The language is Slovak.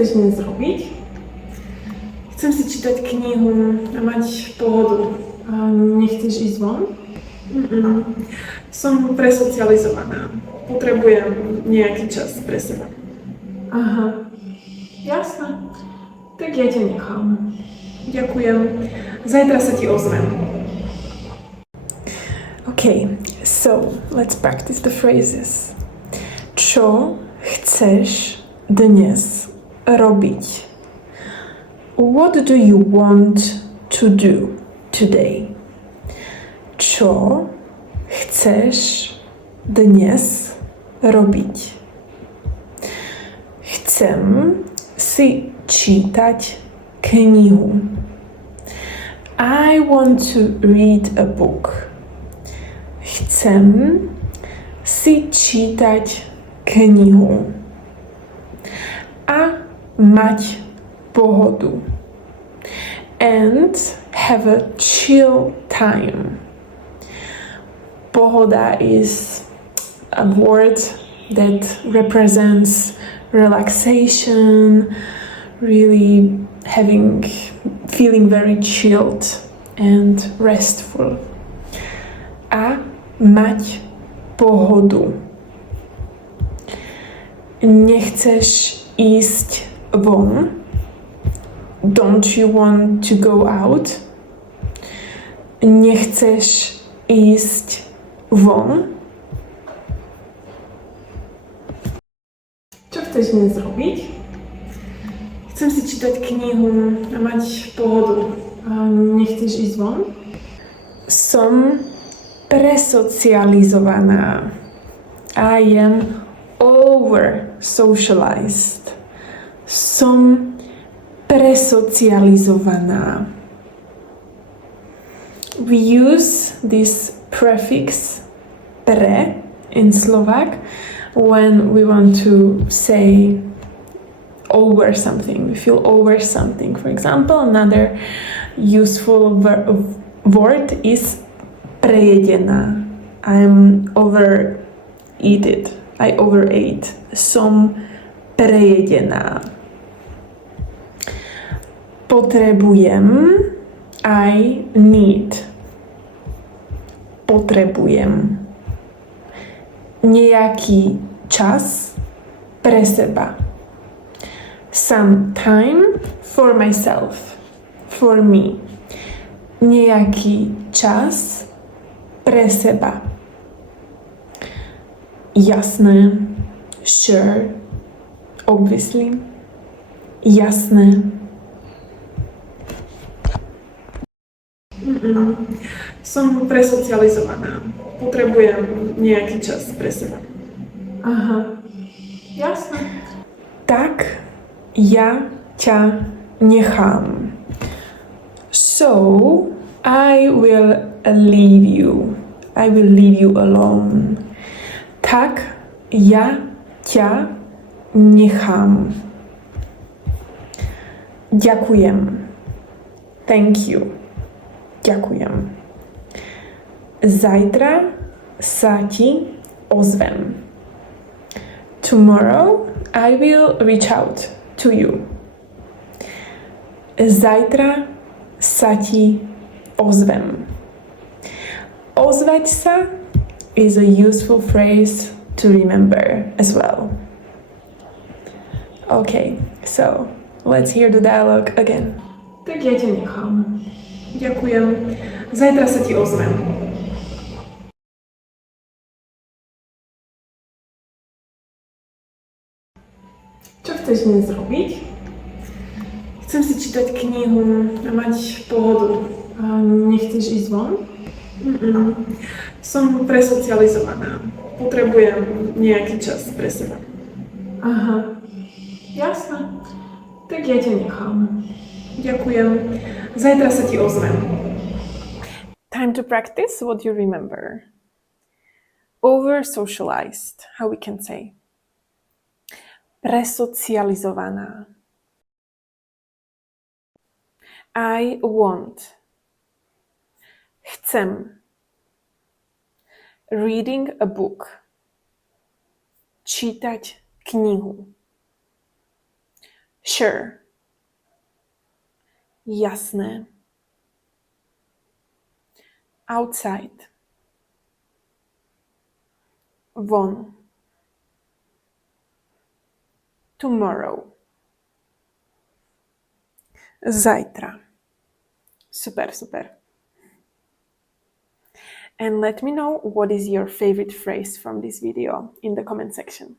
chceš dnes robiť? Chcem si čítať knihu a mať pohodu. A nechceš ísť von? Som presocializovaná. Potrebujem nejaký čas pre seba. Aha, jasné. Tak ja ťa nechám. Ďakujem. Zajtra sa ti ozvem. Okay, so let's practice the phrases. Čo chceš dnes robiť? What do you want to do today? Čo chceš dnes robiť? Chcem si čítať knihu. I want to read a book. Chcem si čítať knihu a mať pohodu and have a chill time. Pohoda is a word that represents relaxation, really feeling very chilled and restful. A mať pohodu. Nechceš ísť von? Don't you want to go out? Nechceš ísť von? Čo chceš dnes robiť? Chcem si čítať knihu a mať pohodu. A nechceš ísť von? Som presocializovaná. I am over-socialized. Som presocializovaná. We use this prefix pre in Slovak when we want to say over something. We feel over something. For example, another useful word is prejedená. I'm overeaten. I overate. Som prejedená. Potrebujem. I need. Potrebujem. Nejaký čas pre seba. Some time for myself. For me. Nejaký čas pre seba. Jasné. Sure. Obviously. Jasné. Som presocializovaná. Potrebujem nejaký čas pre seba. Aha. Jasné. Tak ja ťa nechám. So I will leave you. I will leave you alone. Tak ja ťa nechám. Ďakujem. Thank you. Ďakujem. Zajtra sa ti ozvem. Tomorrow I will reach out to you. Zajtra sa ti ozvem. Ozvať sa is a useful phrase to remember as well. Okay, so let's hear the dialogue again. Tak ja ťa nechám. Ďakujem. Zajtra sa ti ozvem. Čo chceš dnes robiť? Chcem si čítať knihu a mať pohodu. A nechceš ísť von? Som presocializovaná. Potrebujem nejaký čas pre seba. Aha. Jasné. Tak ja ťa nechám. Ďakujem. Zajtra sa ti ozvem. Time to practice what you remember. Over-socialized, how we can say. Presocializovaná. I want. Chcem. Reading a book. Čítať knihu. Sure. Jasné. Outside. Von. Tomorrow. Zajtra. Super, super. And let me know what is your favorite phrase from this video in the comment section.